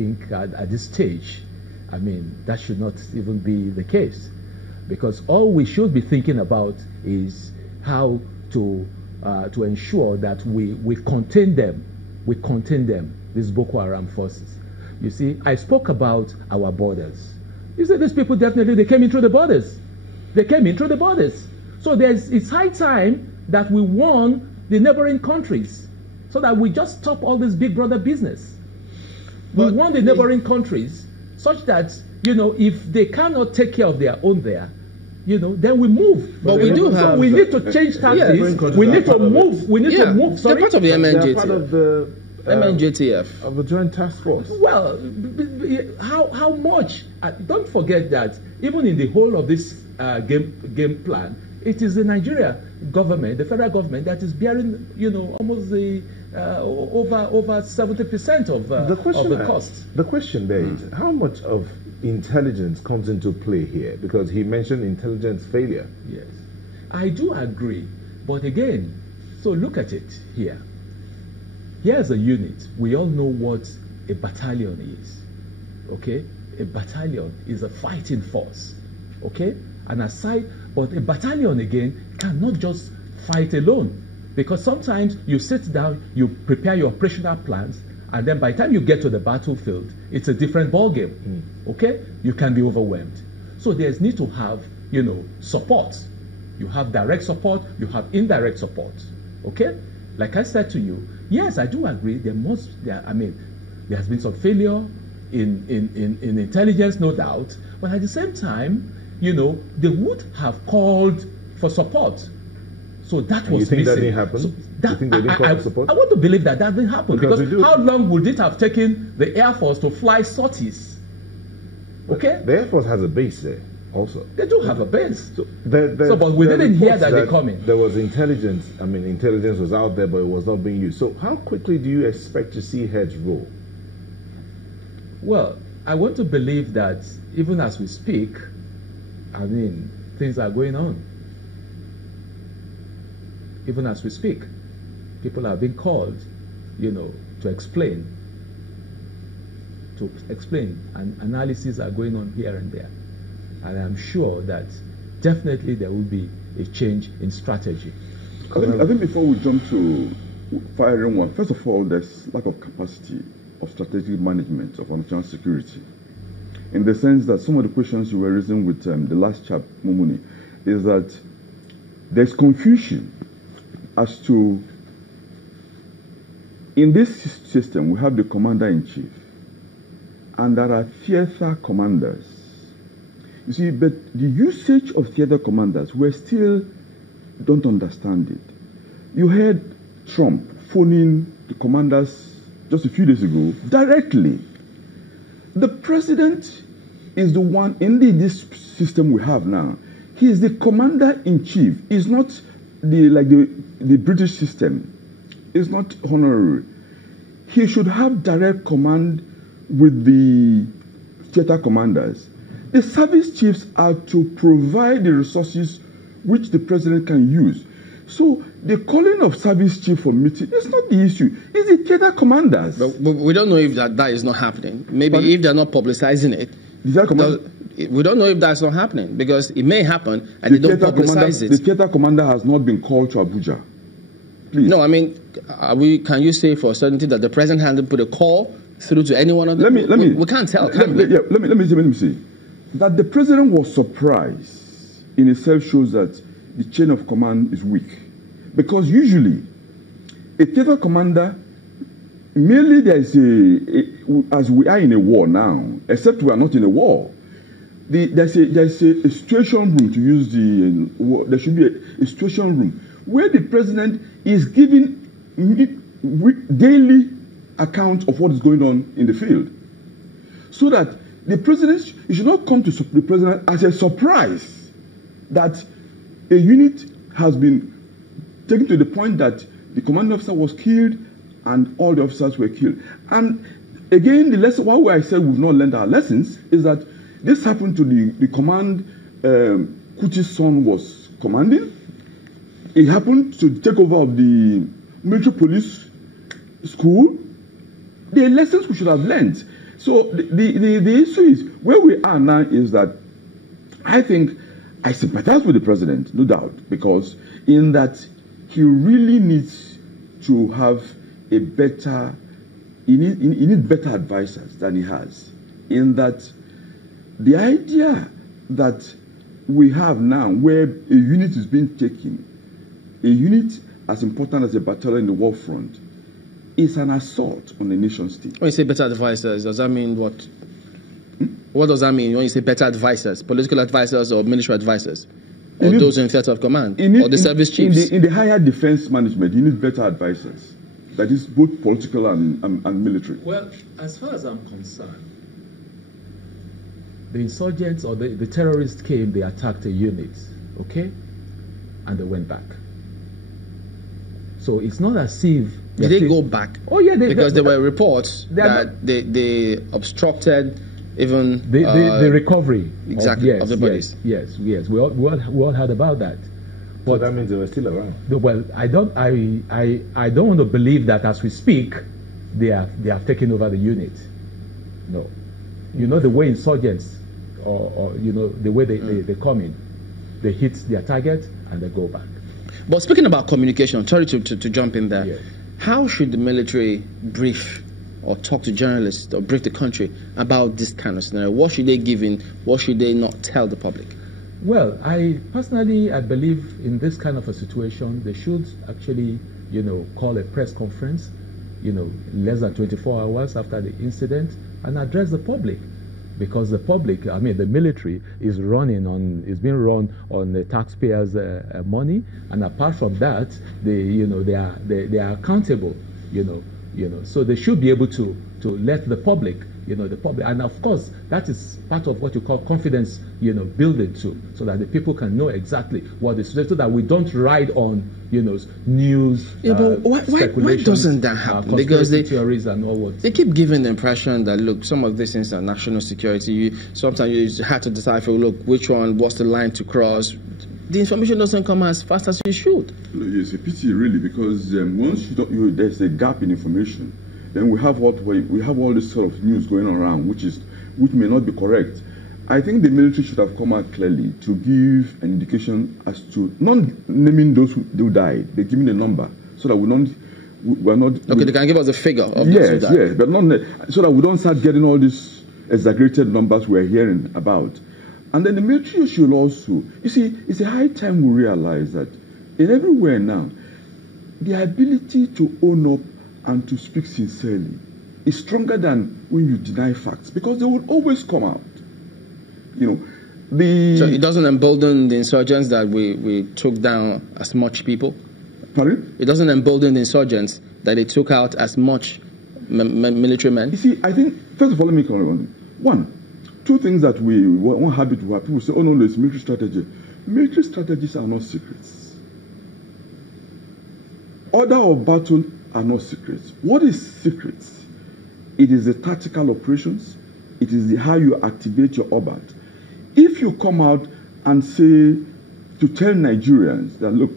think at this stage, I mean, that should not even be the case, because all we should be thinking about is how to ensure that we contain them, these Boko Haram forces. You see, I spoke about our borders. You see, these people definitely, they came in through the borders. They came in through the borders. So it's high time that we warn the neighboring countries so that we just stop all this big brother business. We warn the neighboring countries such that, you know, if they cannot take care of their own there, you know, then we move. But we do have... So we need to change tactics. We need to move. We need to move. Sorry? They're part of the MNJTF. They're part of the... MNJTF. Of the Joint Task Force. Well, how much? Don't forget that even in the whole of this game plan, it is the Nigeria government, the federal government, that is bearing, you know, almost the over 70% of the costs. The question there is, how much of intelligence comes into play here? Because he mentioned intelligence failure. Yes, I do agree, but again, so look at it here. Here's a unit. We all know what a battalion is, okay? A battalion is a fighting force, okay? And aside, but a battalion again cannot just fight alone, because sometimes you sit down, you prepare your operational plans, and then by the time you get to the battlefield, it's a different ballgame, okay? You can be overwhelmed. So there's need to have, you know, support. You have direct support, you have indirect support, okay? Like I said to you, yes, I do agree. There has been some failure in intelligence, no doubt. But at the same time, you know, they would have called for support. So that was missing. You think that didn't happen? So you think they didn't call for support? I want to believe that didn't happen, because how long would it have taken the Air Force to fly sorties? Okay? The Air Force has a base there also. They do have a base. But we didn't hear that they're coming. There was intelligence. I mean, intelligence was out there, but it was not being used. So how quickly do you expect to see heads roll? Well, I want to believe that even as we speak, I mean, things are going on. Even as we speak, people are being called, you know, to explain, and analyses are going on here and there. And I'm sure that definitely there will be a change in strategy. I think before we jump to firing one, first of all, there's lack of capacity of strategic management of national security. In the sense that some of the questions you were raising with the last chap, Mumuni, is that there's confusion as to, in this system, we have the commander-in-chief, and there are theater commanders. You see, but the usage of theater commanders, we still don't understand it. You heard Trump phoning the commanders just a few days ago directly. The president is the one, in this system we have now, he is the commander-in-chief. It's not the British system. It's not honorary. He should have direct command with the theater commanders. The service chiefs are to provide the resources which the president can use. So the calling of service chief for meeting is not the issue. It's the theater commanders. But we don't know if that is not happening. Maybe if they're not publicizing it. We don't know if that's not happening, because it may happen and they don't publicize it. The theater commander has not been called to Abuja. Please. No, I mean, can you say for certainty that the president hasn't put a call through to any one of them? We can't tell, can we? Let me see. That the president was surprised in itself shows that the chain of command is weak. Because usually, a theater commander, merely there is as we are in a war now, except we are not in a war, there's a situation room, to use there should be a situation room where the president is giving daily account of what is going on in the field. So that the president, you should not come to the president as a surprise that a unit has been taken to the point that the commanding officer was killed and all the officers were killed. And again, the lesson, why I said we've not learned our lessons, is that this happened to the command Kuti's son was commanding. It happened to take over of the military police school. The lessons we should have learned. So the issue is, where we are now is that I think I sympathize with the president, no doubt, because in that he really needs to have a better, he needs better advisors than he has. In that the idea that we have now, where a unit is being taken, a unit as important as a battalion in the war front, is an assault on the nation state. When you say better advisors, does that mean what? What does that mean when you say better advisors? Political advisors or military advisors? Or those in theater of command? Or the service chiefs? In the higher defense management, you need better advisors. That is both political and military. Well, as far as I'm concerned, the insurgents or the terrorists came, they attacked a unit, okay? And they went back. So it's not as if... Did they go back? Oh, yeah. Because there were reports that they obstructed even... The recovery. Exactly, of the bodies. Yes. We all heard about that. But that means they were still around. Well, I don't want to believe that as we speak, they have taken over the unit. No. You know the way insurgents, or you know, the way they come in, they hit their target and they go back. But speaking about communication, sorry to jump in there. Yes. How should the military brief or talk to journalists or brief the country about this kind of scenario? What should they give in? What should they not tell the public? Well, I believe in this kind of a situation, they should actually, you know, call a press conference, you know, less than 24 hours after the incident and address the public. Because the public, I mean, the military is being run on the taxpayers' money, and apart from that, they are accountable, you know. So they should be able to let the public, and of course that is part of what you call confidence, building too, so that the people can know exactly what is, so that we don't ride on, news. Yeah, but why doesn't that happen? Because theories and all what they keep giving the impression that, look, some of these things are national security. Sometimes you have to decipher, look, which one, what's the line to cross. The information doesn't come as fast as you should. It's a pity, really, because once there's a gap in information, then we have all this sort of news going around, which may not be correct. I think the military should have come out clearly to give an indication as to not naming those who died, they're giving a number so that we're not. Okay, they can give us a figure of those who died. Yes, but not so that we don't start getting all these exaggerated numbers we're hearing about. And then the military should also, you see, it's a high time we realize that in everywhere now, the ability to own up and to speak sincerely is stronger than when you deny facts, because they will always come out. So it doesn't embolden the insurgents that we took down as much people? Pardon? It doesn't embolden the insurgents that they took out as much military men? You see, I think, first of all, let me call one. Two things that one habit where people say, oh no, it's military strategy. Military strategies are not secrets. Order of battle are not secrets. What is secrets? It is the tactical operations. It is how you activate your orbit. If you come out and say, to tell Nigerians that, look,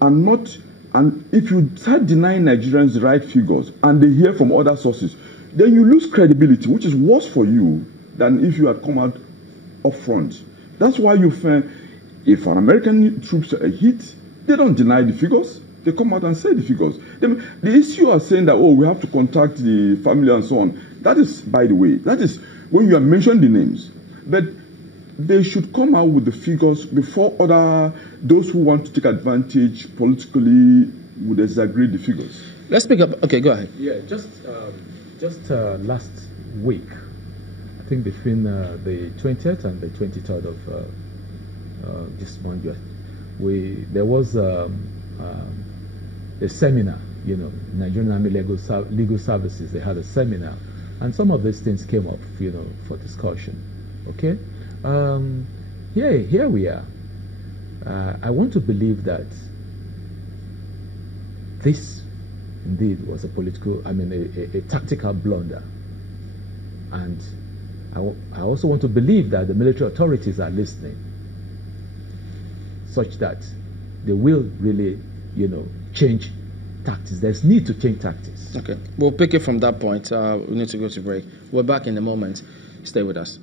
and if you start denying Nigerians the right figures and they hear from other sources, then you lose credibility, which is worse for you than if you had come out up front. That's why you find if an American troops are hit, they don't deny the figures. They come out and say the figures. The issue of saying that, oh, we have to contact the family and so on, that is, by the way, that is when you have mentioned the names. But they should come out with the figures before those who want to take advantage politically would exaggerate the figures. Let's pick up. Okay, go ahead. Yeah, just last week, I think between the 20th and the 23rd of this month, there was a seminar. Nigerian Army Legal Services. They had a seminar, and some of these things came up, for discussion. Okay, here we are. I want to believe that this indeed was a tactical blunder, and I also want to believe that the military authorities are listening, such that they will really, change tactics. There's need to change tactics. Okay, we'll pick it from that point. We need to go to break. We're back in a moment. Stay with us.